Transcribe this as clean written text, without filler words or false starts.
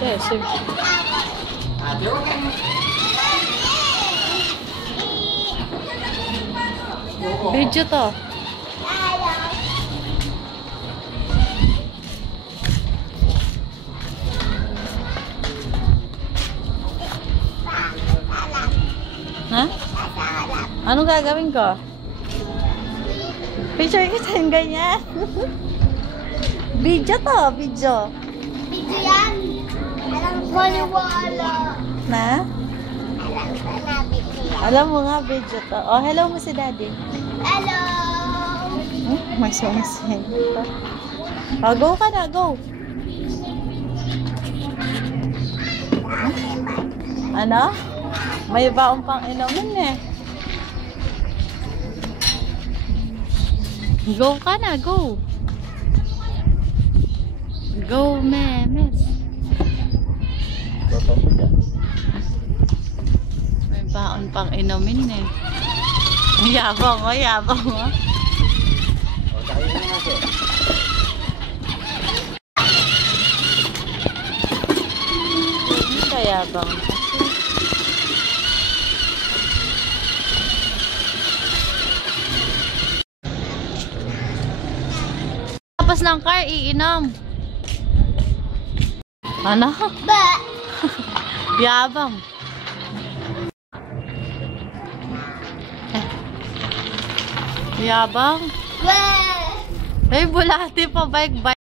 Yes. Video to. Ha? Anong gagawin ko? Picture kita yung ganyan. Video to, video. Video yan. Wala. Na? Alam mo nga, video to. Oh, hello mo si daddy. Hello. May sumasing. Oh, go ka na, go. Ano? May baong pang inumin eh. Go ka na, go. Go, memes. May baon pang inumin eh. Yabang mo, yabang mo. Hindi ka yabang. Tapos ng car, iinom. Ano? Ba. Yabang. Yabang. Ba. Ay, bulati pa bike.